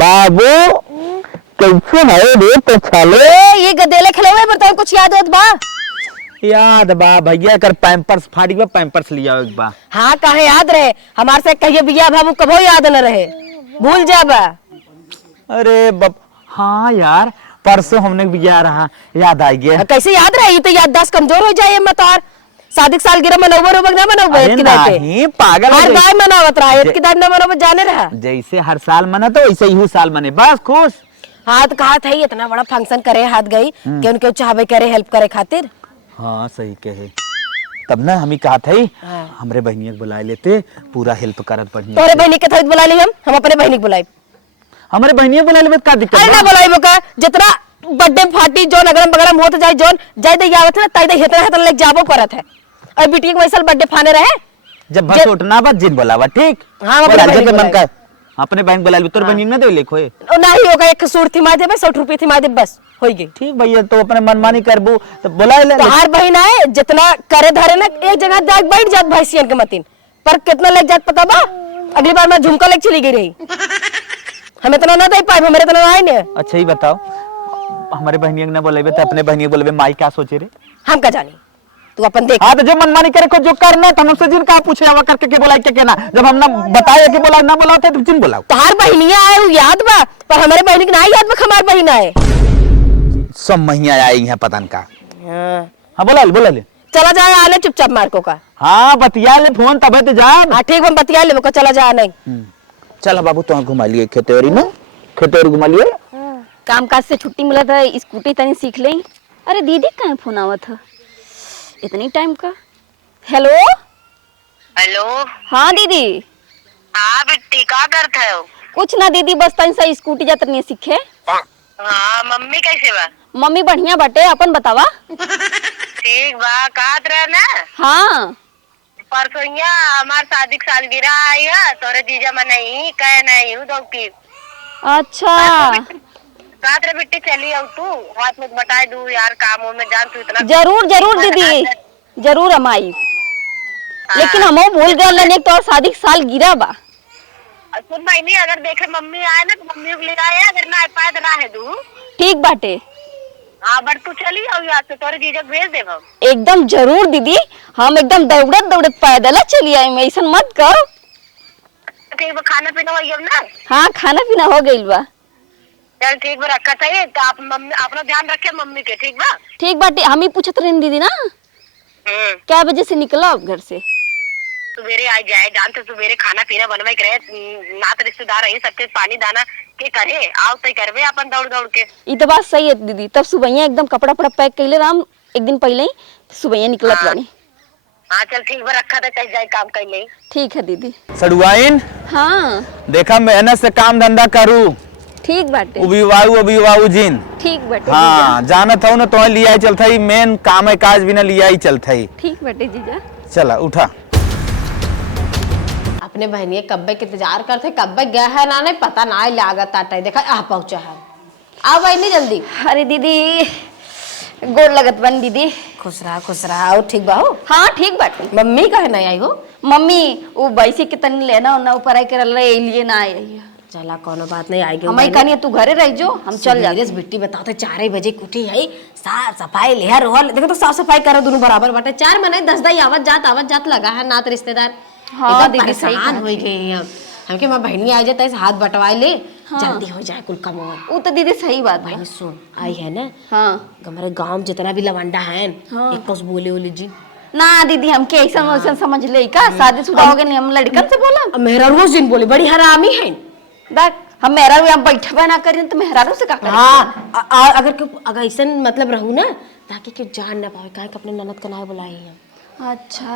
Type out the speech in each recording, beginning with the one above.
बाबू कैसे है रे तो छाले? ये गदेले खिले हुए बताओ कुछ याद होत बा? याद बा भैया कर पैम्पर्स फाड़ी बा, पैम्पर्स लिया एक बा। हाँ काहे याद रहे, हमारे से कहिए बिया बाबू कबो याद न रहे, भूल जाबा। अरे बाप, हाँ यार परसों हमने बिया रहा, याद आ गया। कैसे याद रहे, ये तो याददाश्त कमजोर हो जाए मत। और शादी साल गिरा मनोबर उबक ना मनोबर अरे नहीं पागल हर बार मनावत रहा है, की दाद ना मनोबर जाने रहा। जैसे हर साल मना तो वैसे ही साल मने, बस खुश। हाँ तो कहा था इतना बड़ा फंक्शन करे हाथ गई कि उनके चाहबे करे हेल्प करे खातिर। हाँ सही कहे, तब ना हम ही कहा था हाँ। हमरे बहनिया बुला लेते, पूरा हेल्प करत बढ़िया। तोरे बहनी के थोड़ी बुला ली, हम अपने बहनी को बुलाई। हमारे बहनिया बुला लेबे का दिक्कत? अरे ना बुलाई का जितना बर्थडे पार्टी जोन अगरम बगरम होत जाए जोन जाय दे आवत है ताई दे हेतरा हेतरा लेके जाबो करत है। और बिटिया के वैसल बर्थडे फाने रहे जब बस उठना बस जिन बोलावा ठीक। हाँ अपने बहन बुला ले, तोर बहन ना दे लिखो है ना ही होगा, एक सूट थी मादे 60 रुपए थी मादे बस हो गई। ठीक भैया, तो अपने मनमानी करबू तो बुला ले। तोहार बहन आए जितना करे धरे ना एक जगह जाके बैठ जात भैंसियन के मतीन पर कितना लेके जात पता बा? अगली बार मैं झुमका लेके चली गई रही, हम इतना ना दे पाए, मेरे इतना आए ने। अच्छा ही बताओ, हमारे बहनिया ना बोलेबे तो अपने बहनिया बोलेबे माई क्या सोचे रे? हम का जानी, तू अपन देख। हाँ तो जो मनमानी करे को जो करना तो हमसे जिन का पूछे आवा करके के बोलाई के ना, जब हम ना बताए कि बोला ना बोलाते तो जिन बोलाओ। तोहार बहनिया आए वो याद बा, पर हमारे बहनी के ना याद बा, हमार बहन आए सब महिया आई है पतन का। हाँ बोला ले चला जाए आने चुपचाप मार्को का। हाँ बतिया ले फोन तबे तो जा। हाँ ठीक हम बतिया ले को चला जा नहीं। चल बाबू तो घुमा लिए खेतौरी में, खेतौरी घुमा लिए। काम काज से छुट्टी मिला था, स्कूटी तनी सीख ले। अरे दीदी कहाँ फोन आवा था इतनी टाइम का? Hello hello. हाँ दीदी। हाँ बिट्टी क्या करते हो? कुछ ना दीदी, बस तनी सा स्कूटी जात नहीं सीखे। हाँ मम्मी कैसे बा? मम्मी बढ़िया बाटे, अपन बतावा। ठीक बा, कहत रहे ना हाँ परसों हमार शादी की सालगिरह आई है, तोरे जीजा में नहीं कहे नहीं हूँ तो की। अच्छा कहत रहे बिट्टी चली आओ तू, हाथ में बटाई दू यार, कामों में जान तू इतना। जरूर जरूर दीदी जरूर हम आई, लेकिन हम भूल गए तो और शादी साल गिरा बा। सुन भाई, अगर देखे मम्मी आए ना तो मम्मी को ले आए, अगर ना पाए तो रहे दू। ठीक बाटे। हाँ बट तू चली आओ यार, तो तोरे जीजा भेज दे। एकदम जरूर दीदी, हम एकदम दौड़त दौड़त पैदल चली आई, मैं ऐसा मत करो। ठीक बा, खाना पीना हो गया ना? हाँ खाना पीना हो गई बा। चल ठीक बा, रखा था तो आप मम्मी अपना ध्यान रखे मम्मी के, ठीक बा? ठीक बाटे, हम ही पूछत रहे दीदी ना क्या बजे से निकला घर से? सुबेरे आ जाए, जानते सुबेरे खाना पीना बनवाई करे, नात रिश्तेदार है सबके पानी दाना के करे, आओ तय करबे अपन दौड़ दौड़ के। ये तो बात सही है दीदी, तब सुबह एकदम कपड़ा पड़ा पैक कर ले राम एक दिन पहले ही, सुबह निकलत बानी। हाँ चल ठीक बा, रखा था कहीं जाए काम कर ले। ठीक है दीदी। सड़ुआइन हाँ देखा मेहनत से काम धंधा करूँ, ठीक बाटे। उबिवाऊ जिन ठीक बाटे। हाँ जानत हो ना, तो लिया ही चलता ही, मेन काम है काज भी ना लिया ही चलता ही। ठीक बाटे जीजा। चला उठा। अपने बहनिया कब्बे के इंतजार करते, कब्बे गया है ना नहीं पता ना ही लागत आटा देखा आ पहुंचा है। आओ बहनी जल्दी। अरे दीदी गोड़ लगत बन दीदी। खुश रहा और ठीक बाहो? हाँ ठीक बाटे। मम्मी कहे नहीं आई हो? मम्मी वो बैसी के तनी लेना ना ऊपर आई कर ले लिए ना आई। चला कोनो बात नहीं आएगी। हम कहानी तू घरे रह जो, हम चल जाते। बिट्टी बताते 4 बजे कुटी है, साफ सफाई लेहा रोहल देखो तो साफ सफाई करो दोनों बराबर बाटे। 4 में नहीं 10 आवत जात लगा है नात रिश्तेदार। हाँ दीदी सही परेशान हो गई हमके मां बहनी आ जाता है हाथ बटवाए ले। हाँ। जल्दी हो जाए कुल कम हो। वो तो दीदी सही बात भाई है। सुन आई है ना, हाँ हमारे गांव जितना भी लवंडा है हाँ। एक तो बोले जी ना दीदी हमके ऐसा वैसा समझ ले का, शादीशुदा हो गए नहीं, हम लड़कन से बोला। मेरा रोज दिन बोले बड़ी हरामी है। देख हम मेहरा हम बैठा ना करें तो मेहरारू से का करें? हाँ अगर ऐसा मतलब रहू ना ताकि क्यों जान ना पावे काहे अपने ननद का ना बुलाई है। अच्छा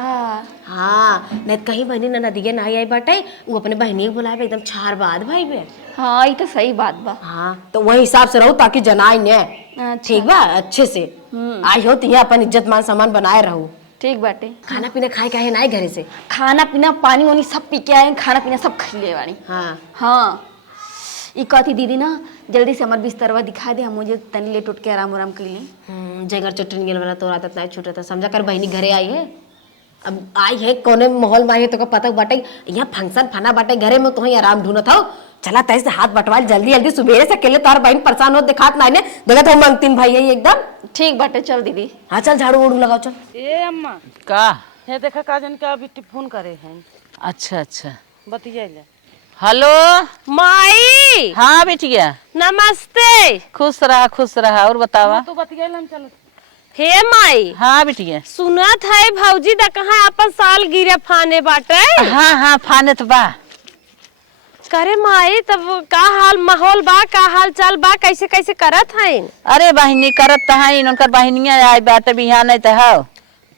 हाँ नहीं कहीं बहनी ननदिया ना आई बाटे, वो अपने बहनी को बुलाए एकदम 4 बाद भाई बे। हाँ ये तो सही बात बा। हाँ तो वही हिसाब से रहो ताकि जनाई ने। अच्छा। ठीक बा, अच्छे से आई हो तो अपन इज्जत मान सम्मान बनाए रहो। ठीक बाटे। खाना पीना खाए काहे ना घरे से? खाना पीना पानी वानी सब पी के आए, खाना पीना सब खा ले वाली। हाँ हाँ ये कहती दीदी ना जल्दी से हमार बिस्तरवा दिखा दे, हम मुझे तनी लेट उठ के आराम आराम कर ली। जगर चटनी गेल वाला तो रात नहीं छूटा था, समझा कर बहनी घरे आई है। अब आई है कोने माहौल में आई है तो का पता बाटे यहाँ फंक्शन फना बाटे घरे में तो ही आराम ढूंढत हो चला तैसे हाथ बटवाल जल्दी जल्दी, सुबेरे से अकेले तार बहन परेशान हो दिखात ना देखत हम मांगतीन भाई है एकदम। ठीक बाटे, चल दीदी। हाँ चल झाड़ू उड़ू लगाओ चल। ए अम्मा का हे देखा काजन का अभी फोन करे हैं, अच्छा अच्छा, बतियाइले। हेलो माई हाँ बिटिया, नमस्ते। खुश रहा और बतावा। तू बतियाइले हम चलो। हे माई हाँ बिटिया, सुनत है भौजी दा कहाँ अपन साल गिरे फाने बाटे। हाँ फानत बा। करे माई तब का हाल माहौल बा, का हाल चाल बा, कैसे कैसे करत है? अरे बहिनी करत है, उनकर बहिनिया आई बाटे बिहान नहीं तो है।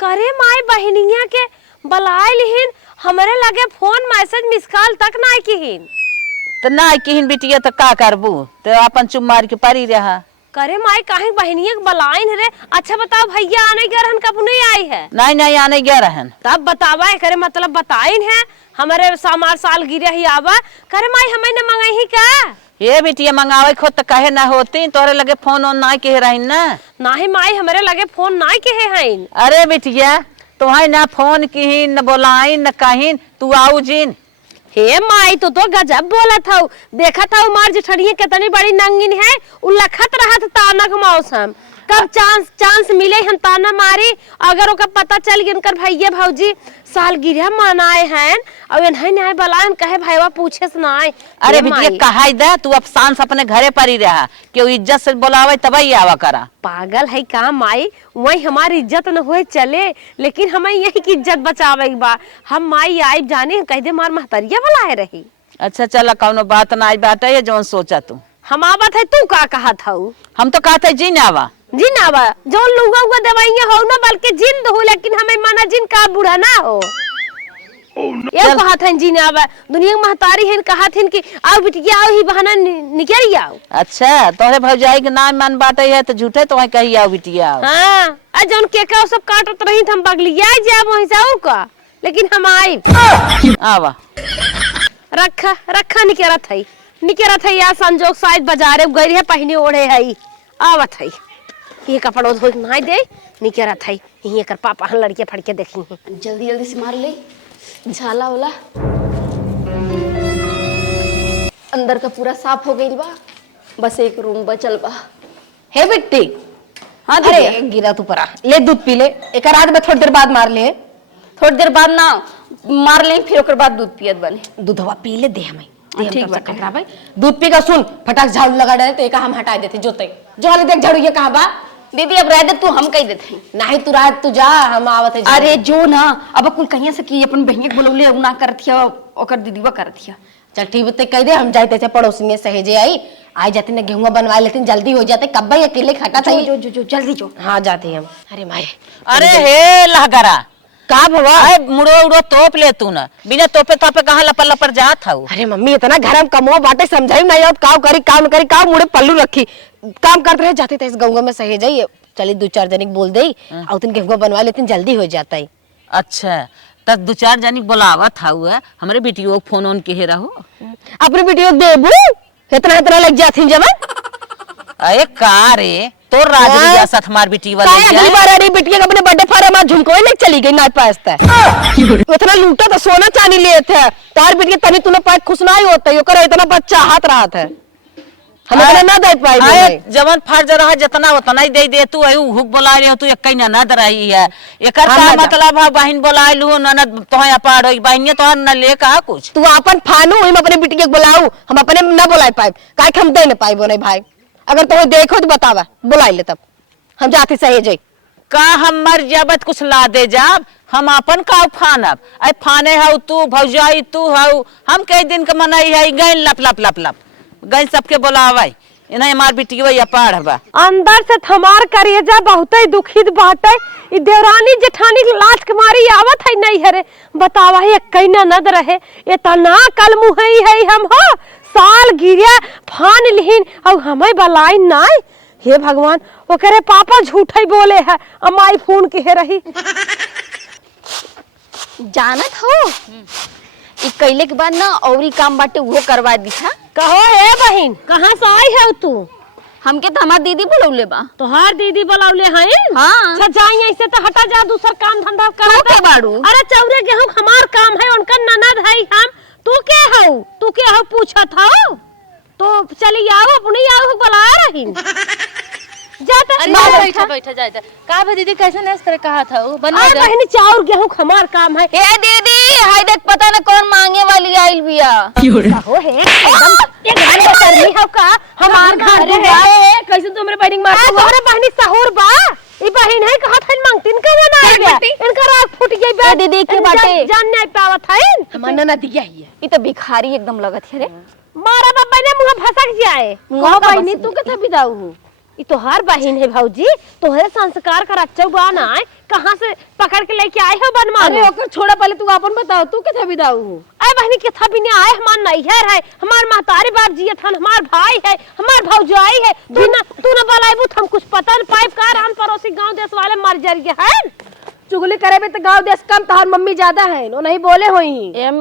करे माई बहनिया के बलाए लिहिन, हमरे लगे फोन मैसेज मिस कॉल तक ना किहिन। तो ना किहिन बिटिया तो का करबू, तो अपन चुप मार के परी रहा। करे माई काहे बहनिया के बलाइन रे। अच्छा बताओ भैया आने के रहन कब नहीं आई है? नहीं आने गया रहन। तब बतावा करे मतलब बताइन है हमारे सामार साल गिरे ही आवा। करे माई हमें न मंगाई ही का? ये बिटिया मंगावे खो तो कहे ना होती, तोरे लगे फोन ऑन ना कहे रही ना। नाही माई हमारे लगे फोन ना कहे हैं। अरे बिटिया तुम्हारे ना फोन किहिन न बोलाइन न कहिन, तू आऊ जिन। हे माई तो गजब बोला था। देखा था उमार जेठनिया कितनी बड़ी नंगिन है, उलखत रहा था ताना का मौसम। कब चांस मिले हम ताना मारी। अगर ओका पता चल गया उनकर भैया भौजी साल गिरह मनाए हैं और इन्हें नहीं बलायन कहे भाईवा पूछे से ना आए। अरे बिटिया कहा दे, तू अब सांस अपने घरे पर ही रहा, क्यों इज्जत से बोलावे तब ही आवा करा। पागल है का माई, वही हमारी इज्जत न हुए चले, लेकिन हमें यही की इज्जत बचावे बा। हम माई आई जाने कह दे मार महतरिया बुलाए रही। अच्छा चला कौनो बात ना आई बाटे है जो सोचा तू। हम आवत है, तू का कहा था? हम तो कहते जिन आवा। जिन आवा जो लुगा उगा दवाइयां हो ना, बल्कि जिन हो, लेकिन हमें माना जिन का बूढ़ा ना हो। ये कहा था जिन आवा, दुनिया महतारी है कहा थी कि आओ बिटिया आओ ही बहाना निकल आओ। अच्छा तोहरे भौजाई के नाम मन बाटे है तो झूठे तो कही आओ बिटिया। हाँ जौन केका सब काटत रही हम बगलिया जाब वहीं से और का, लेकिन हम आई आवा। रखा निकरत है या संजोग शायद बाजारे गई है पहने ओढ़े है आवत है। ये कपड़ो धो नहीं दे निकरत है, यही कर पापा हम लड़के फड़के देखी हैं। जल्दी से मार ले झाला वाला। अंदर का पूरा साफ हो गई बा, बस एक रूम बचल बा। हे बिट्टी हाँ अरे गिरा तू परा ले दूध पी ले, एक रात में थोड़ी देर बाद मार ले। थोड़ी देर बाद ना मार ले, फिर ओकर बाद दूध पियत बने। दूधवा पी ले दे हमें। ठीक बाटे। भाई दूध पी का सुन फटाक झाड़ू लगा डाले तो एक हम हटा देते जोते जो हाले देख झाड़ू ये कहा बा। दीदी अब रह दे तू, हम कह देते हैं। नहीं तू रात तू जा, हम आवत है। अरे जो ना अब कुल कहिया से कि अपन बहनिया के बोलौले ना करथिया, ओकर दीदीवा करथिया। चल ठीक बते कह दे, हम जाते थे पड़ोसी में सहेजे आई जाते ना गेहूं बनवा लेते जल्दी हो जाते। कब भाई अकेले खटा था जो जल्दी जो। हाँ जाते हम। अरे माए अरे हे लहगरा का भवा मुड़ो उड़ो तोप ले तू ना, बिना तोपे तोपे कहाँ लपर जात हूँ। अरे मम्मी इतना घर हम कमो बाटे समझाई नहीं और काम करी काम मुड़े पल्लू रखी काम करते रहे जाते थे इस गंगा में सहे जाइए। चलिए 2-4 जनिक बोल दे और तुम गेहूं बनवा लेते जल्दी हो जाता है। अच्छा तब 2-4 जनिक बोलावत हुआ, हमारे बेटियों फोन ऑन के रहो। अपनी बेटियों देबू इतना लग जाती जब। अरे का रे तोर राजरी जैसा हमार बेटी वाला अगली बार अरे बिटिया अपने बर्थडे फार्म झुमको ले चली गई ना पास्ता इतना लूटा तो सोना चांदी लिए थे तार बिटिया तनी तूने पाए खुश ना ही होता है ओकर इतना बच्चा हाथ रहा था हमें ना दे पाई। जवन फर्ज रहा जितना उतना ही दे तू हुक बोला रही हो तू एक न दे रही है। एकर का मतलब है बहन बोला लू ननद तोहे अपार होई बहनिया तो न ले का कुछ तू अपन फानू हम अपने बिटिया बुलाऊ हम अपने ना बुला पाए काहे हम दे न पाई बोने भाई। अगर तो देखो तो बतावा बुला ले तब हम जाते सही जाई का हम मर जाबत कुछ ला दे जाब हम अपन का फानब। आई फाने हऊ तू भौजाई तू हऊ हम कई दिन के मनाई है गई लप लप लप लप गई सबके बोलावाई इन्हें हमार बिटिया वही अपार हवा। अंदर से थमार करेजा बहुत ही दुखित बाटे। ई देवरानी जेठानी लाज के मारी आवत है नहीं हरे बतावा है कइना नद रहे इतना कल मुहई है हम हो साल गिरिया फान लिहिन और हमें बलाई नाय। हे भगवान ओकरे पापा झूठे बोले है अमाई फोन के रही जानत हो ई कैले के बाद ना औरी काम बाटे वो करवा दिखा। कहो हे बहन कहाँ से आई है तू? हमके तो हमार दीदी बुलौले बा। तोहार दीदी बुलौले हैं? हाँ। अच्छा जाई ऐसे तो हटा जा दूसर काम धंधा कर बाड़ू। अरे चौरे गेहूं हमार काम है उनका ननद है हम तू के हऊ पूछा था तो चली आओ अपनी आओ बुला रही जाता बैठा बैठा जाता का भाई दीदी कैसे ने इस तरह कहा था वो बनवा दे बहनी चाउर गेहूं हमार काम है। ए दीदी हाय देख पता न कौन मांगे वाली आइल बिया हो है एकदम करनी है का हमार घर है कैसे तुमरे बहनी मार तोरे बहनी सहूर बा ई बहन है कहा था मांगतीन का बनाए गया इनका राग फूट गई बे दीदी के बाटे जान नहीं पावत है हमार ना दिया ही है ई तो भिखारी एकदम लगत है रे मारा बाबा ने मुंह फसक जाए मुंह का बहनी तू के बिदाऊ ई तोहार बहन है भौजी तोहरे संस्कार कर अच्छा बा ना कहां से पकड़ के लेके आए हो बनवा अरे ओकर छोड़ा पहले तू अपन बताओ तू के बिदाऊ अरे बहनी के था भी नहीं आए हमार नैहर है हमार महतारी बाप जियत हन हमार भाई है हमार भौजाई है तू ना बलाइबू हम कुछ पता न पाइप का राम पड़ोसी गांव देश वाले मर जर गए हैं चुगली करे में तो गांव देश कम तोहर मम्मी ज्यादा है नो नहीं बोले होई अब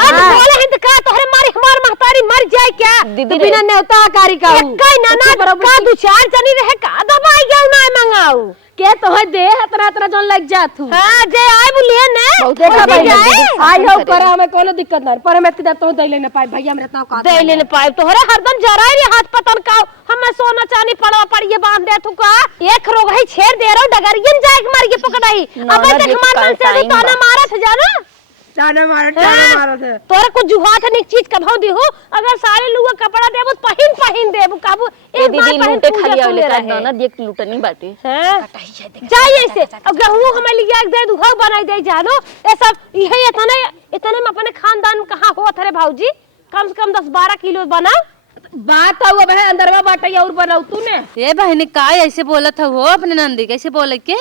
बोले हैं तो का तोहरे मारी हमार महतारी मर जाए क्या दीदी बिना न्योता कारी का कई नाना का दो चार जनी रहे का दबाई गयो ना मंगाऊ के तो है दे हतरा हतरा जोन लग जात हूं हां जे आए बोलिए ने देखा भाई आई हो करे हमें कोनो दिक्कत ना पर मैं तिदा तो दे लेने पाई भैया मेरे तो का दे लेने पाए तोहरे हरदम जरा रे हाथ पतन का हमें सोना चांदी पड़वा पड़िए बांध दे तू का एक रोग है छेड़ दे रो डगरियन जाए के मार के पकड़ाई अब देख हमार मन से ताना मारत जाना जाना मारत तोरा कुछ जुहात है एक चीज कभाव दी हो अगर सारे लोग कपड़ा देबो पहन देबो काबू ए दीदी लूटे खाली आवले का ननद एक लूटनी बाटे हैं जाइए ऐसे अब गेहूं हमें लिया दे दुहा बनाई दे जानो ये सब यही इतने में अपने खानदान कहां होत रे भाऊजी कम से कम 10-12 किलो बना बात हुआ बहन अंदरवा बाटे और बनाऊ तूने ये बहनी का ऐसे बोला था वो अपने नंदी कैसे बोले के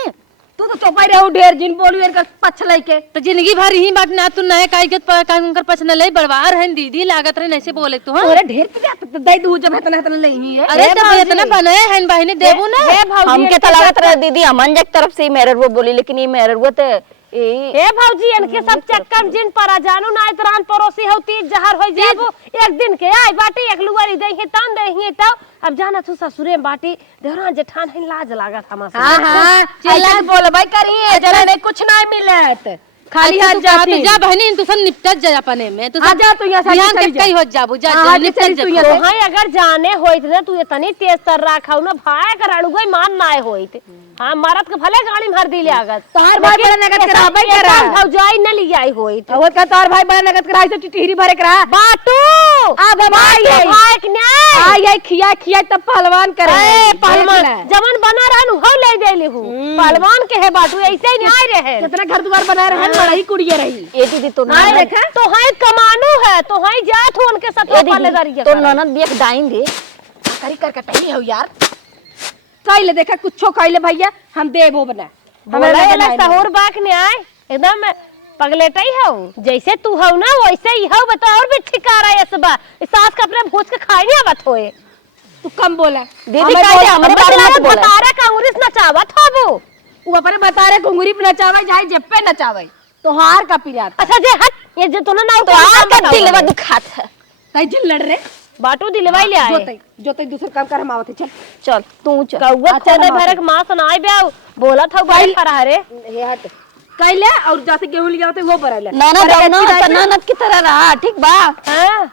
तू तो चौपाई रहू ढेर जिन बोलू इनका पछले के तो जिंदगी भर ही बात ना तू नए काई के कर पछन ले बड़वार है दीदी लागत रहे ऐसे बोले तू हां तोरे ढेर पे दे दू जब इतना इतना लेही है अरे तो इतना बनाए हैं बहनी देबू ना हमके तो लागत रहे दीदी अमन जक तरफ से मेरे वो बोली लेकिन ये मेरे वो तो ए भौजी इनके सब चक्कर जिन पर जानू ना इतरान पड़ोसी हो तीज जहर हो जाबो एक दिन के आई बाटी एक लुगारी दे ही तान दे ही तो अब जाना तू ससुरे में बाटी देवरा जेठान है लाज लागत हमार हां हां चला बोल भाई करिए जरा नहीं कुछ ना मिलत खाली हाथ जाती जा बहनी तू सब निपट जा अपने में तू आ जा तू यहां से यहां कई हो जाबू जा निपट जा तो हां अगर जाने होइत ना तू इतनी तेज तर राखाऊ ना भाई कर अड़ुगई मान ना होइत हां मारत के भले गाड़ी मार दिले आगत तार भाई बड़ा नगद कराबे करा भौजाई न लिया होइत वो का तार भाई बड़ा नगद कराई से टिटहिरी भरे करा बाटू अब भाई भाई के नहीं आई खिया तब पहलवान करे ए पहलवान जवन बना रहनु हो ले देली हूं पहलवान के है बाटू ऐसे ही नहीं रहे कितना घर द्वार बना रहे बड़ी कुड़िए रही ए दीदी तो नहीं देखा तो हाई कमानू है तो हाई जात हो उनके साथ पाले दरिया तो ननद भी एक डाइन दे करी कर कटाई हो यार कइले देखा कुछो कइले भैया हम देबो बना हमारा सहूर बाक ने आए एकदम पगलेटई हो जैसे तू हो ना वैसे ही हो बता और भी ठिकारा है सब सास का अपने भूज के खाई नहीं आवत होए तू कम बोला दीदी काहे हमरे बारे में मत बोला बतारा कांग्रेस नचावत हो वो अपने बता रहे घुंगरी पे नचावे जाए जेब पे नचावे तो हार का पिरा अच्छा जे हट ये जो तूने ना तो आर का दिलवा दुखात है तई जिल लड़ रे बाटू दिलवाई ले आए जोते दूसरा काम कर हम आवत चल चल तू चल कौवा खोदे भरक मां सुनाई बेऊ बोला था गाड़ी फरा रे ये हट कइले और जैसे गेहूं लिया होते वो भरले ननद की तरह रहा ठीक बा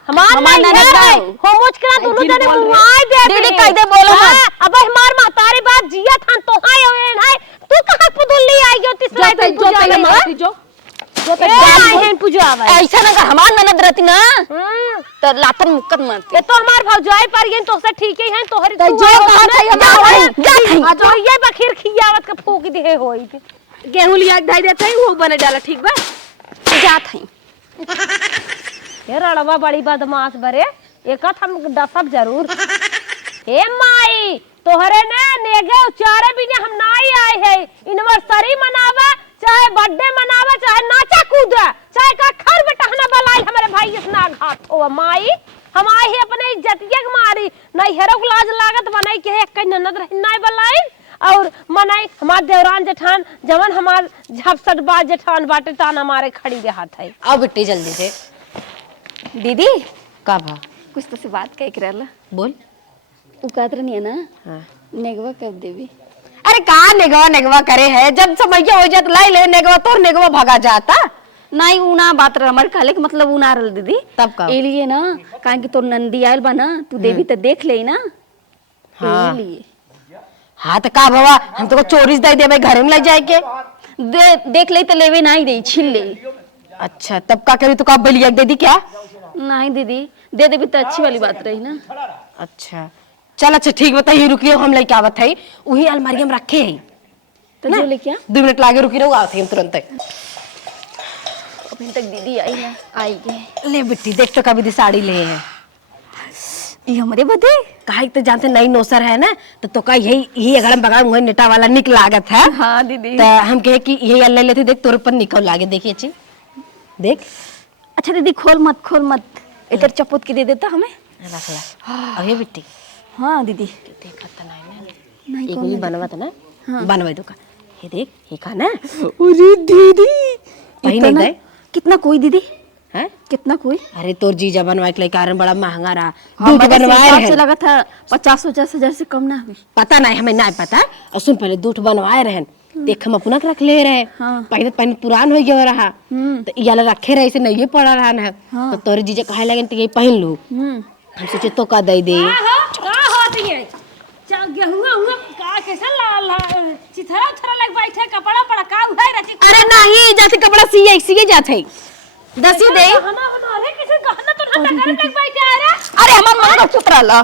हमार ननद है हो मुझ करा दोनों जने मुआई दे दीदी कायदे बोलो मत अब हमार महतारी बात जिया थान तो हाय होएन है तू कहां पुदुल्ली आई गयो तीसरा दिन पूजा ले मारती जो आई है पूजा आवे ऐसा ना कर हमार ननद रहती ना तो लातन मुक्कत मारती ये तो हमार भौजाई पर ये तो से ठीक ही है तोहरी तो जो कहा था हमार आ जो ये बखीर खियावत के फूक दे होई गेहूं लिया धाई देते हैं वो बने डाला ठीक बा जात है ये रड़वा बड़ी बदमाश बरे एकत हम दसब जरूर हे माई तोहरे ने नेगे उचारे बिना हम नाई आए है एनिवर्सरी मनावा चाहे बर्थडे मनावा चाहे नाचा कूदा चाहे का खर बेटहना बलाई हमारे भाई इतना घात हो माई हम आए है अपने इज्जतिया के मारी नहीं हेरो लाज लागत बनाई के एक कई ननद रह नहीं बलाई और मनाई हमार देवरान जेठान जवन हमार झपसट बाज जेठान बाटे तान हमारे खड़ी देहात है आओ बेटी जल्दी से दीदी का भा कुछ तो से बात कह के रहला बोल उकात नहीं है ना हां नेगवा कब देवी अरे का नेगवा करे है जब समैया हो जात लाई ले नेगवा तोर नेगवा भागा जाता नहीं ऊना बात रहा हमारे कहले के मतलब ऊना रहल दीदी। तब का? ए लिए ना काहे कि तोर नंदी आयल बा ना तू देवी त देख ले ना। हाँ। ए लिए हाँ तो का बाबा हम तो चोरी दे देबे घरे में ले जाए के। देख ले तो लेवे नहीं दे छीन ले। अच्छा तब का करी तो का बलिया दे दी क्या? नहीं दीदी दे देवी तो अच्छी वाली बात रही ना। अच्छा चल अच्छा ठीक बताइए रुकियो हम लेके आवत है वही अलमारी में रखे है तो जो ले क्या 2 मिनट लागे रुकी रहो आवत है तुरंत। अभी तक दीदी आई ना आई गए। ले बेटी देख तो कभी दी साड़ी ले है ये हमारे बदे काहे तो जानते नई नौसर है ना तो का यही अगर हम बगाड़ वही नेटा वाला निक लागत है। हाँ दीदी। तो हम कहे कि यही अल्लाह लेते देख तोर पर निकल लागे देखिए अच्छी देख। अच्छा दीदी खोल मत इधर चपोत के दे देता हमें। रख ला अरे बेटी। हाँ दीदी देखत नहीं एक कौन भी है? बनवा ना हाँ। बनवा दो का ये देख ये का ना अरे दीदी पहिने इतना- दे कितना कोई दीदी हैं कितना कोई अरे तोर जीजा बनवाए के लिए कारण बड़ा महंगा रहा हमारे दूध बनवाए हिसाब से रहे लगा था 50-50 हजार से कम ना हुई। पता नहीं हमें नहीं पता और सुन पहले दूध बनवाए रहे देख हम अपना के रख ले रहे हाँ। पहले पहले पुरान हो गया रहा तो ये वाला रखे रहे इसे नहीं पड़ा रहा ना हाँ। तो तोरे जीजा कहे लगे तो ये पहन लू हम सोचे तो का दे दे अरे नहीं जाते कपड़ा सिए जाते दसी दे अरे हमार मंगलसूत्र ला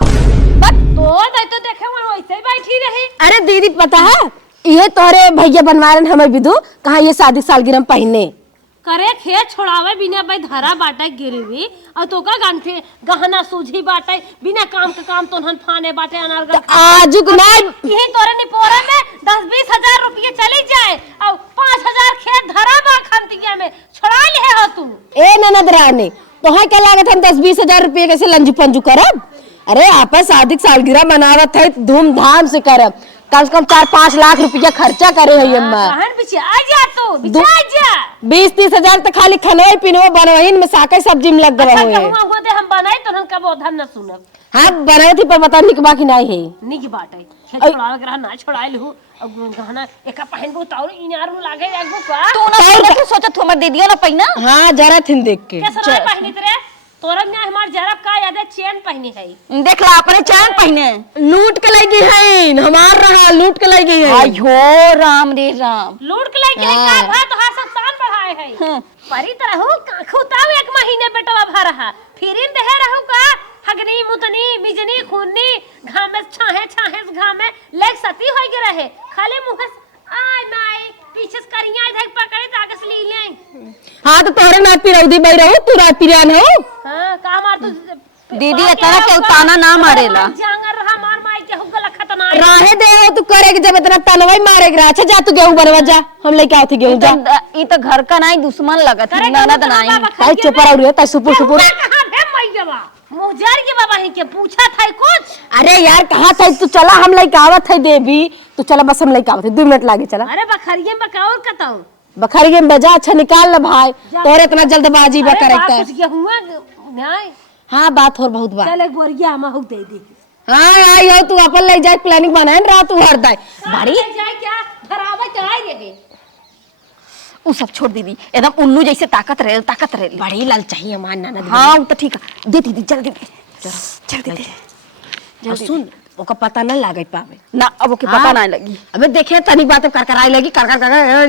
अरे दीदी पता है ये तोरे भैया बनवा रहे हमें विदु कहा ये शादी सालगिरह पहनने करे खेत छोड़ावे बिना भाई धरा बाटे गिरवी और तो का गांठे गहना सूझी बाटे बिना काम के काम तोहन फाने बाटे अनारगल आजुक नहीं यही तोरे निपोरे में 10-20 हजार रुपये चली जाए और 5,000 खेत धरा बा खंतिया में छोड़ा ले हो तू। ए ननद रानी तो है क्या लागत हम 10-20 हजार रुपये कैसे लंजू पंजू करब। अरे आपस शादी सालगिरह मनावत है धूमधाम से करब कम से कम 4-5 लाख रुपया खर्चा करे है अम्मा। कहन बिचे आ जा तू बिचे आ जा 20-30 हजार तो खाली खनवे पिनवे बनवहीन में साके सब्जी में लग रहे अच्छा हुए कहूं होते हम बनाई तो हम कब ओधन न सुनब हाँ बनाए थी पर बता निकबा की नहीं है निक बाटे खेत छोड़ावे ग्रह ना छोड़ाइल हो अब गहना एका पहनबो तौर इनारू लागे एगो का तू ना पहले के सोचत हो हमर दे दिया ना पहिना। हाँ जरा थिन देख के कैसे नहीं पहनी तेरे तोरा में हमार जरा का याद है चेन पहनी है देख ला अपने चांद पहिने लूट के लगी है हमार रहा लूट के लगी है आयो राम रे राम। लूट के लेके का भा तो हर संतान बढ़ाए है परी तरह हो खुताव 1 महीने बेटवा भा रहा फिरिन दे रहू का हगनी मुतनी बिजनी खूनी घामे छाहे घामे लेग सती होई गे रहे खाली मुंह आय माई पीछे से करिया इधर पकड़े ताके से ली ले। हाँ तो तोरे ना पिरौदी बई रहो तू रात पिरान हो हां का मार तू दीदी इतना के ताना ना मारेला जांगर रहा मार माई के हुगल खतना राहे दे हो तू करे कि जब इतना तनवाई मारे गे अच्छा जा तू गेहूं बनवा जा हम लेके आते गेहूं जा ई तो घर का नहीं दुश्मन लगत है ननद नहीं। ताई चोपड़ा उड़े ताई सुपुर सुपुर कहां है मैया मुजर के बाबा ही के पूछा था कुछ। अरे यार कहाँ था तू चला हम लेके आवत है देवी तू चला बस हम लेके आवत है 2 मिनट लागे चला अरे बखरिये में का और कताऊ बखरी के बजा अच्छा निकाल ले भाई तोरे इतना जल्दबाजी बा करता है। कुछ गेहुआ नहीं हाँ बात और बहुत बात चल एक बोरिया हम हुक दे दे हाँ आई हो तू अपन ले जाए प्लानिंग बनाए रहा तू हर दाई बाड़ी जाए क्या धरावे चढ़ाई रे उ सब छोड़ दीदी एकदम उन्नू जैसे ताकत रहे बड़ी लाल चाहिए हमार नाना हाँ वो तो ठीक है दे दीदी जल्दी जल्दी दे और सुन ओका पता न लागे पावे ना अब ओके पता ना लगी। अबे देखे तनी बात कर कराई लगी कर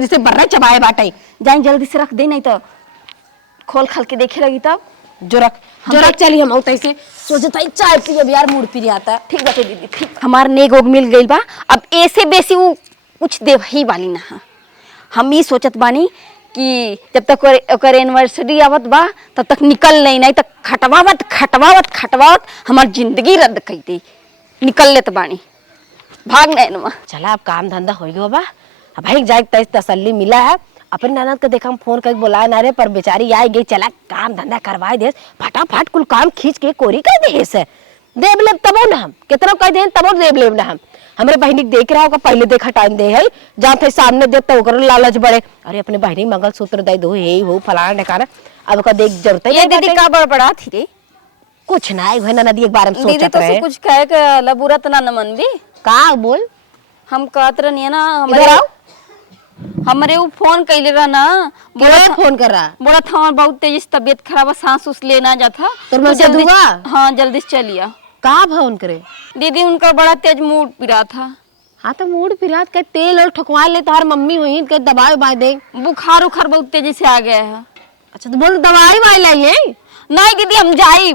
जैसे बर्रा चबाए बाटे जाए जल्दी से रख दे नहीं तो खोल खाल के देखे लगी तब जोरक चली हम औते से सोचत चाय पिए यार मूड पी आता ठीक बाटे दीदी ठीक हमार नेग ओग मिल गइल बा अब ऐसे बेसी वो कुछ देव ही वाली ना है। हम ये सोचत बानी कि जब तक ओकर एनिवर्सरी आवत बा तब तक निकल नहीं तो खटवावत हमार जिंदगी रद्द कई दे निकल लेत बानी भाग नहीं चला अब काम धंधा हो गयो बा अब भाई जाए तैस तसल्ली मिला है अपन ननद के देखा हम फोन करके बुलाए ना रे पर बेचारी आई गई चला काम धंधा करवाए दे फटाफट कुल काम खींच के कोरी कर दे से देव लेब तबो ना हम कितना कह दे तबो देव लेब ना हम हमारे बहनी देख रहा होगा पहले देखा टाइम दे है जहाँ थे सामने दे तो ओकर लालच बड़े अरे अपने बहनी मंगलसूत्र दे दो हे हो फलाना ढकाना अब का देख जरूरत है ये दीदी का बड़बड़ा थी रे कुछ ना है ना नदी एक बार में दीदी सोचत तो रहे कुछ कहे के लबुरत ना न मन भी का बोल हम कहत रहनी ना इधर आओ हमरे वो फोन कैले रहा ना, बोला फोन कर रहा बोला था हमार बहुत तेजी से तबीयत खराब है, सांस उस लेना जाता तो मैं जल्दी दुआ? हाँ जल्दी से चलिए। कहाँ फोन करे दीदी उनका बड़ा तेज मूड पिरा था। हाँ तो मूड फिरात के तेल और ठकवा ले तो हर मम्मी हुई के दवाई उबाई दे। बुखार उखार बहुत तेजी से आ गया है। अच्छा तो बोल दवाई वाई लाइए। नहीं दीदी हम जाई।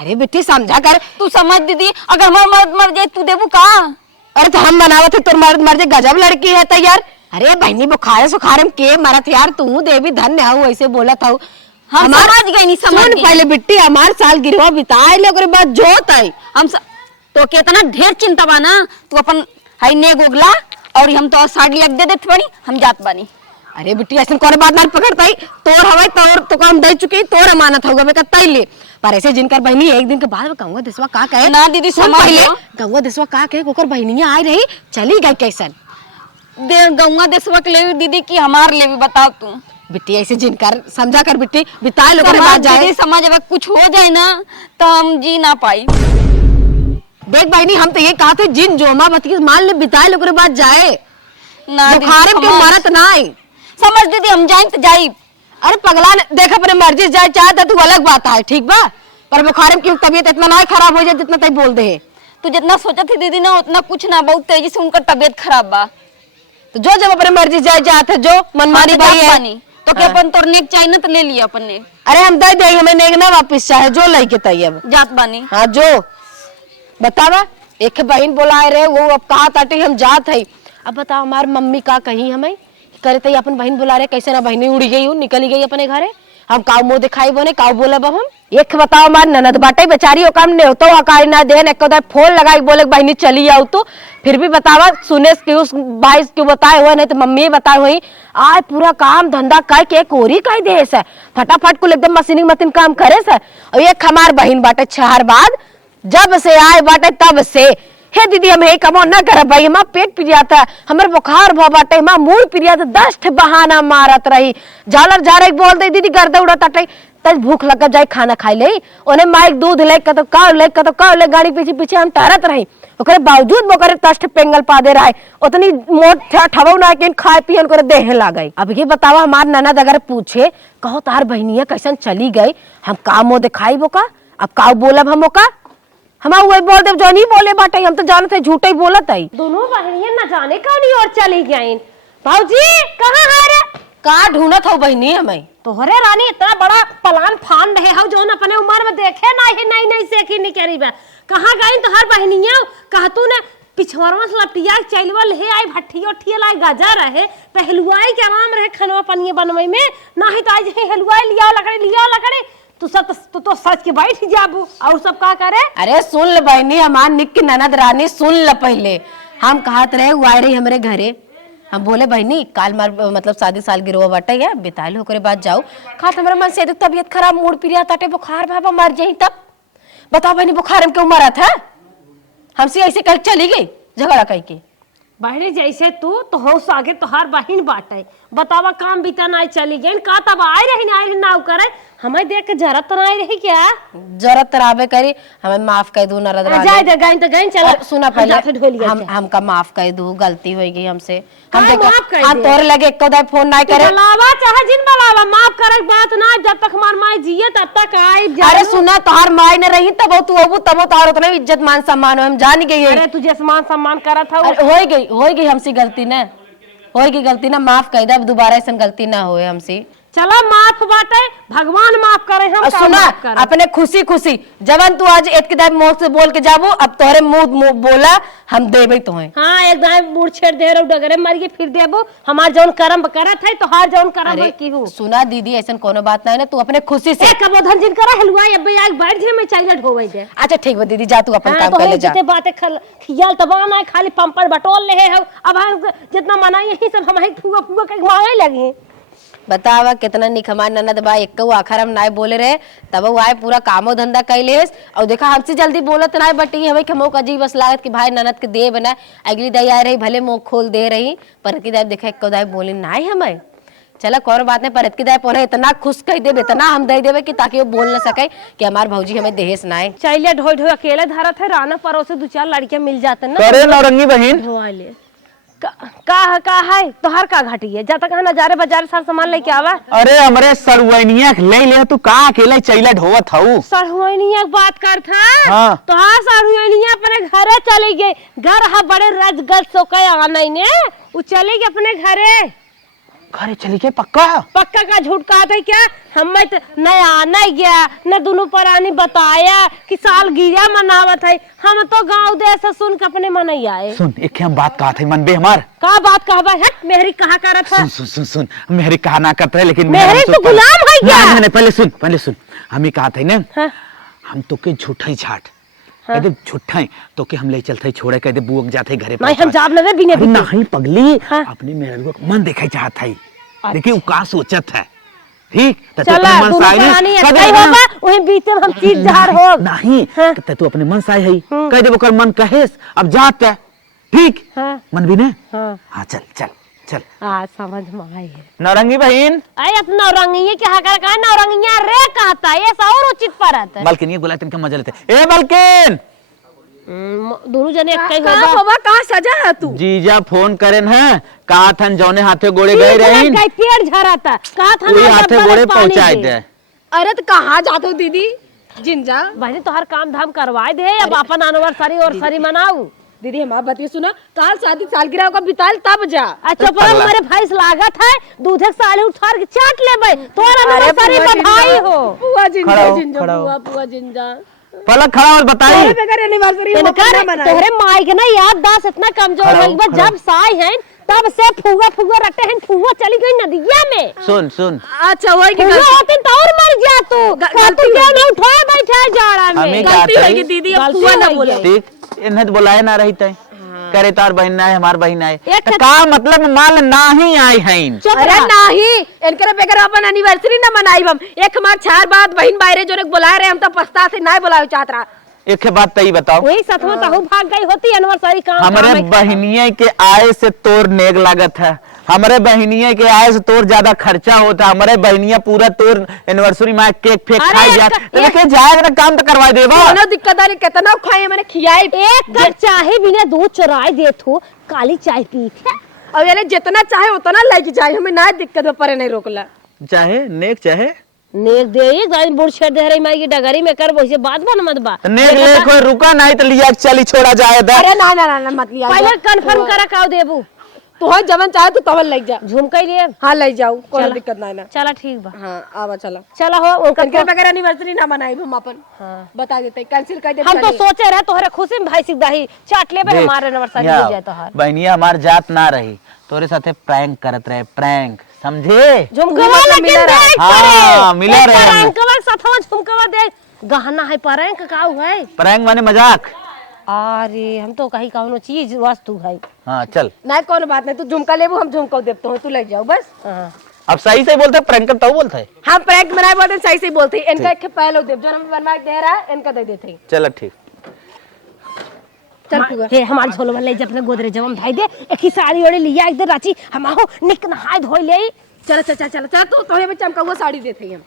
अरे बेटी समझा कर। तू समझ दीदी, अगर हमार मर्द मर जाए तू देबू का? अरे तो हम बनावत है, तुर मर्द मर जाए, गजब लड़की है तो यार। अरे बहनी बुखार सुखार में के मरत यार, तू देवी धन्य हो ऐसे बोला था। हम समझ गए, नहीं समझ सुन पहले बिट्टी हमार साल गिरवा बिताए ले, ओकरे बाद जोत आई। तो कितना ढेर चिंता बा ना, तू अपन हाई ने गोगला और हम तो साड़ी लग दे देत बनी, हम जात बानी। अरे बिट्टी ऐसे कौन बात ना पकड़ताई, तोर हवाई तोर तो काम दे चुकी, तोर अमानत होगा मैं कत्ता ले। पर ऐसे जिनकर बहनी एक दिन के बाद कहूंगा दिसवा का कहे ना दीदी सुन समझ पहले लो। कहूंगा दिसवा का कहे ओकर बहनिया आई रही चली गई कैसन दे गौवा देशवा के ले दीदी की हमार ले भी बताओ तू। बिट्टी ऐसे जिनकर समझा कर बिट्टी बिताए लोग समझ बात जाए। दीदी समझ, अगर कुछ हो जाए ना तो हम जी ना पाई। देख बहनी हम तो ये कहा थे जिन जोमा बती मान ले बिताए लोग बात जाए ना दीदी, बुखारे के समझ। मारत ना आई। समझ दीदी हम जाए तो जाई। अरे पगला देख अपने मर्जी से जाए चाहे तू अलग बात है ठीक बा, पर बुखार में क्यों तबीयत इतना ना खराब हो जाए जितना तय बोल दे। तू जितना सोचा थी दीदी ना उतना कुछ ना, बहुत तेजी से उनका तबीयत खराब बा। तो जो जब अपने मर्जी जाए जाते जो मनमानी भाई है तो क्या अपन तोर नेक चाहिए ना तो ले लिया अपन ने। अरे हम दे देंगे, हमें नेक ना वापिस चाहे जो लई के तय अब जात बानी। हाँ जो बतावा एक बहन बोलाए रहे वो अब कहा ताटे हम जात है। अब बताओ हमार मम्मी का कहीं हमें करे तई अपन बहन बुला रहे कैसे ना बहनी उड़ी गई हूँ निकली गई अपने घरे, हम काव मुंह दिखाई बोने काव बोला बब हम। एक बताओ हमार ननद बाटे बेचारी ओ काम ने तो हकाई ना देन एक फोन लगाई बोले बहनी चली आओ, तो फिर भी बतावा सुने क्यों भाई क्यों बताए हुए नहीं तो मम्मी बताए हुई आज पूरा काम धंधा कर के कोरी कह दे से फटाफट को एकदम मशीनिंग मशीन काम करे से। और एक हमार बहन बाटे छहर बाद जब से आए बाटे तब से हे दीदी हम हे कमो ना कर भाई, हमार पेट पिरिया था, हमर बुखार भ बाटे, हमार मूड पिरिया था, 10 बहाना मारत रही झालर झारे बोल दे दीदी गर्द उड़त अटे तज भूख लग जाए खाना खाई ले ओने माइक दूध ले के तो का ले के तो का ले गाड़ी पीछे पीछे हम टहरत रही ओकरे बावजूद बोकरे तष्ट पेंगल पा दे रहा उतनी मोट ठवौ ना के खाए पियन करे देह लागई। अब ये बतावा हमार ननद अगर पूछे कहो तार बहनिया कैसन चली गई हम का मुंह दिखाई बोका, अब का बोलब हम ओका, हम वही बोल दे जो नहीं बोले बाटे हम तो जानते झूठे ही बोलत है। दोनों बहनियां न जाने कौन और चली गईं। भाऊजी कहाँ है रे? का ढूंढत हो बहनी हमें तोहरे रानी इतना बड़ा प्लान फान रहे हो जो अपने उम्र में देखे नहीं सेखी नहीं करी बा। कहाँ गई तो हर बहनिया कहतू ने पिछवारवा से लपटिया चलवा ले आई भट्ठी उठिए लाई गजा रहे पहलुआई के आराम रहे खनवा पनिए बनवई में ना ही तो आज हलुआई लिया लकड़ी तू सब तो सच के बैठ जाबू और सब का करे। अरे सुन ल बहनी हमार निक की ननद रानी सुन ल पहले हम कहत रहे वो आए रही हमारे घरे हम बोले बहनी काल मार मतलब शादी साल गिरवा बाटे है बिताए लो बाद जाओ खात हमारे मन से तबियत खराब मूड पिरिया ताटे बुखार भाभा मर जाई तब बताओ बहनी बुखार में क्यों मरा था हमसे ऐसे कह चली गई झगड़ा कह के। बहनी जैसे तू तो हो आगे तोहार बहन बाटे बतावा काम बीता नहीं चली गई का तब आए रही ना करे हमें देख के जरूरत तो नहीं रही क्या जरूरत तराबे करी हमें माफ कर दू नरद जाए दे गई तो गई चल सुना पहले हमका माफ कर दू गलती हो गई हमसे हम तोर लगे एक फोन ना करे बुलावा चाहे जिन बुलावा माफ करे बात ना जब तक हमार माई जिए तब तक आई। अरे सुना तोहार माई न रही तब तू अबू तब तोहार उतना इज्जत मान सम्मान हम जान गई। अरे तुझे मान सम्मान करा था हो गई हमसे गलती न हो गई गलती ना माफ कर दे दोबारा ऐसा गलती ना होए हमसे। चला माफ बाटे भगवान माफ करे हम सुना अपने खुशी खुशी जवन तू आज एक दाई मुंह से बोल के जाबो अब तोहरे मुंह बोला हम देबे तोहे। हाँ एक दाई बूढ़ छेड़ दे रो डगरे मर के फिर देबो हमार जौन कर्म करत है तो हर जौन कर्म की हो। सुना दीदी ऐसा कोनो बात ना है ना तू अपने खुशी से कबोधन जिन करा हलवाई अब आग बैठ जे में चाइलट होवे दे। अच्छा ठीक बा दीदी जा तू अपन काम कर ले जा जितने बातें खियाल तबा ना खाली पंपर बटोल ले है अब जितना मनाई यही सब हम फुआ फुआ के मांगे लगे। बतावा कितना निखमान ननद बा एक आखिर हम नाय बोले रहे तब वो आए पूरा कामो धंधा कैले और देखा हमसे जल्दी बोलत ना बटी हमें के मौका अजीब बस लागत कि भाई ननद के दे बना अगली दाई आ रही भले मुंह खोल दे रही पर की दाई देखा एक दाई बोले ना हमें चला कौन बात नहीं परत की दाई पोरे इतना खुश कह दे इतना हम दे देवे कि ताकि वो बोल न सके कि हमार भौजी हमें दहेज ना है। चाहिए ढोई ढोई अकेले धरत है राना परोसे दो चार लड़कियां मिल जाते ना करे नौरंगी बहन ढोवाले का है तोहर का घटी है? जा तक नजारे बाजार सार सामान लेके आवा। अरे हमरे सरवैनिया ले ले तू का अकेला चैला ढोवत हऊ। सरहुनिया की बात करता। हाँ। तो हाँ सरहुनिया अपने घरे चली गई। घर हा बड़े रजगज सो के आना ने वो चली गई अपने घरे। घरे चली गए पक्का? पक्का का झूठ कहा था क्या? हमें तो न आना गया न दोनों परानी बताया कि साल गिरिया मनावत है। हम तो गांव दे से सुन के अपने मन ही आए। सुन एक हम बात कहा थे मन बे हमार का बात कहबा है? मेहरी कहा करत है? सुन सुन सुन मेहरी कहा ना करते है लेकिन मेहरी तो गुलाम है क्या? नहीं पहले सुन हम ही कहा थे ना। हाँ? हम तो के झूठा ही झाट कहते झूठा तो के हम ले चलते छोड़े कहते बुअक जाते घरे नहीं हम जाब लगे बिने अरे नहीं पगली। हाँ? अपनी मेहर को मन देखा चाहत है। देखिए वो का सोचत है। ठीक तो तू चला अपने मन दोनों से आई परानी कह दे एकई ना। होगा वही बीते में हम चीज जहार हो। नहीं हाँ? तो तू अपने मन से आई है कह दे ओकर मन कहेस अब जात है। ठीक हाँ? मन भी ने। हाँ। हाँ चल चल चल आज समझ में आई है। नौरंगी बहन अरे अपना नौरंगिया क्या कर कहा? नौरंगिया रे कहता है ये और उचित परत है। बल्कि ये बोला तुमके मजा लेते ए बल्किन दोनों जने एक ही कहाँ होगा। बाबा कहाँ सजा है तू? जीजा फोन करेन है कहा थन जौने हाथे गोड़े गए रहीन गई पेड़ झराता कहा था वही ना हाथे डब्बा गोड़े में पानी पहुंचाए दे। दे। अरे तो कहाँ जाते हो दीदी? जिंजा बहनी तो हर काम धाम करवाए दे। अब अपन एनिवर्सरी और सरी मनाऊ। दीदी हमारी बात ये सुना, काल शादी सालगिरह का बिताल तब जा। अच्छा पर हमारे भैंस लागत है दूध एक साल उठार के चाट लेबे तोरा एनिवर्सरी बधाई हो। पुआ जिंजा खड़ा हो, जिंजा खड़ा हो। पुआ जिंजा पलक खड़ा और बताई अरे बेकार एनिवर्सरी हम अपना इनकर मनाए। तोहरे माई के ना याद दास इतना कमजोर खड़ा हो हो, गई खड़ा जब साई है तब से फुगा रटे हैं। फुगा चली गई नदिया में। सुन सुन अच्छा वही की फुगा गलती होती तो और मर जा तू। का तू क्या ना उठाए बैठे जाड़ा हमें में। क्या गलती चाहिए? होगी दीदी, अब गलती पुआ ना होगी। बोले। ठीक इन्हें तो बुलाए ना रही थे करे तार बहन ना है हमार बहन आए एक तो का मतलब माल ना ही आई है चुप अरे रह। नहीं इनकर बेकार अपन एनिवर्सरी ना मनाई हम। एक हमार छार बात बहन बाहरे जो बुलाए रहे हम तो पछता से नहीं बुलाए चाहत रहा। एक बात तई बताओ वही सतवा तहु भाग गई होती एनिवर्सरी काम हमारे बहनिये के आय से तोर नेग लागत है। हमारे बहनिये के आय से तोर ज्यादा खर्चा होता है। हमारे बहनिया पूरा तोर एनिवर्सरी में केक फेक अरे खाई जाए तो लेके जाएगा ना काम तो करवा देबा। कोनो दिक्कत नहीं कितना खाए मैंने खियाए एक कप चाहे बिना दूध चुराए देत हो काली चाय पी के। और यानी जितना चाहे उतना लेके जाए हमें ना दिक्कत में परे नहीं रोकला। चाहे नेक चाहे नेक दे गाड़ी बुढ़ छेड़ दे रही माई की डगरी में कर वैसे बात बन मत बा। नेक ले कोई रुका नहीं तो लिया चली छोड़ा जाए दा। अरे ना ना ना ना मत लिया पहले कंफर्म करा काऊ देबू। तो है जवन चाहे तो तवन ले जा। झुमका लिए हाँ ले जाओ कोई चला। दिक्कत नहीं ना। चला ठीक बा। हाँ आवा चला चला हो उनका इनके बगैर एनिवर्सरी ना मनाई हम अपन। हाँ। बता देते कैंसिल कर दे। हम तो सोचे रहे तोहरे खुशी में भाई सिद्धाही चाट लेबे देख, हमारे एनिवर्सरी या, हो जाए तो हर बहनिया हमार जात ना रही तोरे साथे प्रैंक करत रहे प्रैंक समझे। झुमका मतलब लेकिन मिला रहा। देख हाँ, मिला रहे हमें। अंकवा साथवा झुमका दे गहना है परंक काऊ है। प्रैंक माने मजाक। अरे हम तो कहीं कौनो चीज वस्तु है। हाँ चल नहीं कोनो बात नहीं तू झुमका लेबू हम झुमका देते हो तू ले जाओ बस। हाँ। अब सही से बोलते प्रैंक करता हूँ बोलता है। हम प्रैंक बनाए बोलते सही से बोलते हैं। इनका एक पहले देव जो हम बनवा के दे रहा है इनका दे देते हैं। चलो ठीक चल पुआ हे हमार झोलवा ले जा अपने गोदरे जवम भाई दे एक ही साड़ी ओढ़े लिया इधर रांची हम निक नहाय धोई ले। चल चल चल चल तो हमें चमका हुआ साड़ी देते हैं हम।